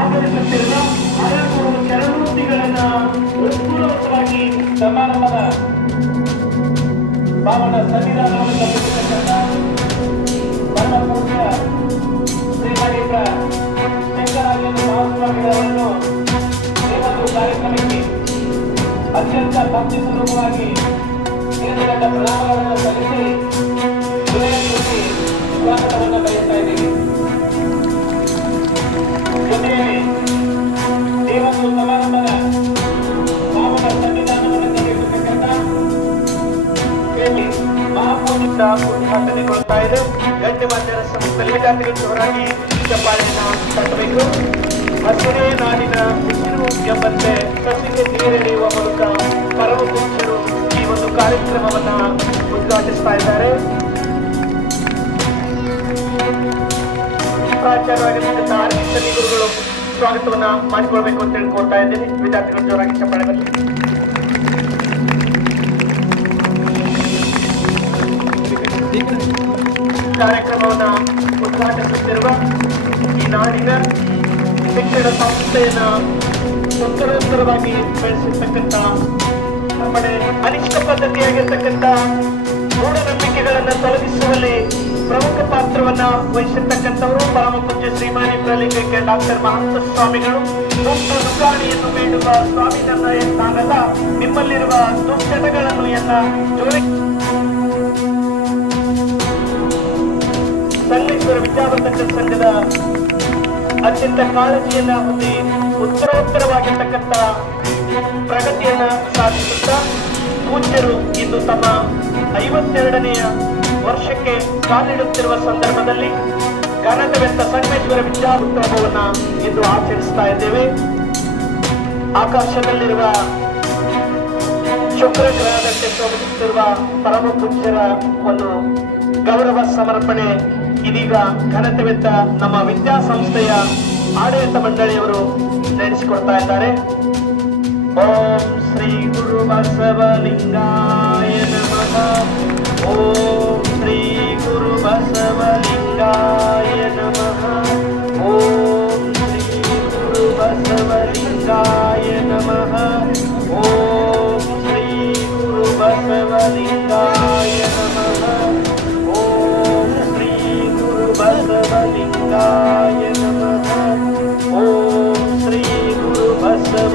ಆಗಮಿಸುತ್ತಿರುವ ಹಲವು ಶರಣಮೂರ್ತಿಗಳನ್ನ ಉತ್ಪೂರ್ವಕವಾಗಿ ಸಮಾರಂಭದ ಪಾವನ ಸನ್ನಿಧಾನವನ್ನು ತಲುಪಿಸತಕ್ಕಂಥ ಪರಮ ಪೂಜ್ಯ ಶ್ರೀಮಠ ಶಂಕರಾಚಾರ್ಯ ಮಹಾಸ್ವಾಮಿಗಳವರನ್ನು ಈ ಒಂದು ಕಾರ್ಯಕ್ರಮಕ್ಕೆ ಅತ್ಯಂತ ಭಕ್ತಿ ಸ್ವರೂಪವಾಗಿ ನೀಡುಗಂಡ ಪ್ರಣಾಮಗಳನ್ನು ಸಲ್ಲಿಸಿ ಸ್ವಾಗತವನ್ನು ಮಹಾಪೂಜಿತ ಇದೆ. ಇದೆ ಗಣ್ಯಮಾನ್ಯರ ಸಮ್ಮುಖದಲ್ಲಿ ವಿದ್ಯಾರ್ಥಿಗಳು ಜೋರಾಗಿ ಚಪ್ಪಾಳೆಯನ್ನು ತಟ್ಟಬೇಕು ಹಸಿರೇ ನಾಡಿನ ಉಸಿರು ಎಂಬಂತೆ ಸಸಿಗೆ ನೀರೆಳೆಯುವ ಮೂಲಕ ಪರಮ ಪುರುಷರು ಈ ಒಂದು ಕಾರ್ಯಕ್ರಮವನ್ನ ಉದ್ಘಾಟಿಸ್ತಾ ಇದ್ದಾರೆ. ಪ್ರಾಚಾರ್ಯರಾಗಿರ್ತಕ್ಕಂಥ ಆರ್ಮಿತ ಗುರುಗಳು ಸ್ವಾಗತವನ್ನ ಮಾಡಿಕೊಳ್ಬೇಕು ಅಂತ ಹೇಳ್ಕೊಳ್ತಾ ಇದ್ದೀನಿ. ವಿದ್ಯಾರ್ಥಿಗಳು ಜೋರಾಗಿ ಚಪ್ಪಾಳೆ ಬರಲಿ ಕಾರ್ಯಕ್ರಮವನ್ನ ಉದ್ಘಾಟಿಸುತ್ತಿರುವ ಈ ನಾಡಿನ ಶಿಕ್ಷಣ ಸಂಸ್ಥೆಯನ್ನು ಉತ್ತರೋತ್ತರವಾಗಿ ಬೆಳೆಸಿರ್ತಕ್ಕಂಥ ನಮ್ಮಡೆ ಅನಿಷ್ಟ ಪದ್ಧತಿಯಾಗಿರ್ತಕ್ಕಂಥ ಮೂಢನಂಬಿಕೆಗಳನ್ನು ತೊಲಗಿಸುವಲ್ಲಿ ಪ್ರಮುಖ ಪಾತ್ರವನ್ನ ವಹಿಸಿರ್ತಕ್ಕಂಥವರು ಪರಮ ಪೂಜ್ಯ ಶ್ರೀಮಾನಿ ಪ್ರಲಿಂಗಕ್ಕೆ ಡಾಕ್ಟರ್ ಮಹಂತ ಸ್ವಾಮಿಗಳು ಮುಕ್ತ ದುಕಾಣಿಯನ್ನು ಬೇಡುವ ಸ್ವಾಮಿ ನನ್ನ ಎಂದಾಗಲ್ಲ ನಿಮ್ಮಲ್ಲಿರುವ ದುಶ್ಚಟಗಳನ್ನು ಎಲ್ಲ ಜೋರಿ ಸಂಗಮೇಶ್ವರ ವಿದ್ಯಾವರ್ಧಕ ಸಂಘದ ಅತ್ಯಂತ ಕಾಳಜಿಯನ್ನ ಹೊಂದಿ ಉತ್ತರೋತ್ತರವಾಗಿರ್ತಕ್ಕಂಥ ಪ್ರಗತಿಯನ್ನ ಸಾಧಿಸುತ್ತಾ ಪೂಜ್ಯರು ಇಂದು ತಮ್ಮ ಐವತ್ತೆರಡನೆಯ ವರ್ಷಕ್ಕೆ ಕಾಲಿಡುತ್ತಿರುವ ಸಂದರ್ಭದಲ್ಲಿ ಘನಕವೆತ್ತ ಸಂಗಮೇಶ್ವರ ವಿದ್ಯಾ ಉತ್ಸವವನ್ನ ಇಂದು ಆಚರಿಸ್ತಾ ಇದ್ದೇವೆ. ಆಕಾಶದಲ್ಲಿರುವ ಶುಕ್ರ ಗ್ರಹದಂತೆ ಶೋಭಿಸುತ್ತಿರುವ ಪರಮ ಪೂಜ್ಯರ ಒಂದು ಗೌರವ ಸಮರ್ಪಣೆ. ಇದೀಗ ಘನತೆವೆತ್ತ ನಮ್ಮ ವಿದ್ಯಾಸಂಸ್ಥೆಯ ಆಡಳಿತ ಮಂಡಳಿಯವರು ನಡೆಸಿಕೊಡ್ತಾ ಇದ್ದಾರೆ. ಓಂ ಶ್ರೀ ಗುರು ಬಸವಲಿಂಗಾಯ ನಮಃ. ಓಂ ಶ್ರೀ ಗುರು ಬಸವಲಿಂಗಾಯ ನಮಃ. ಓಂ ಶ್ರೀ ಗುರು ಬಸವಲಿಂಗಾಯ ನಮಃ. ಓಂ ಶ್ರೀ ಗುರು ಬಸವಲಿಂಗಾಯ Om Sri Guru Basav.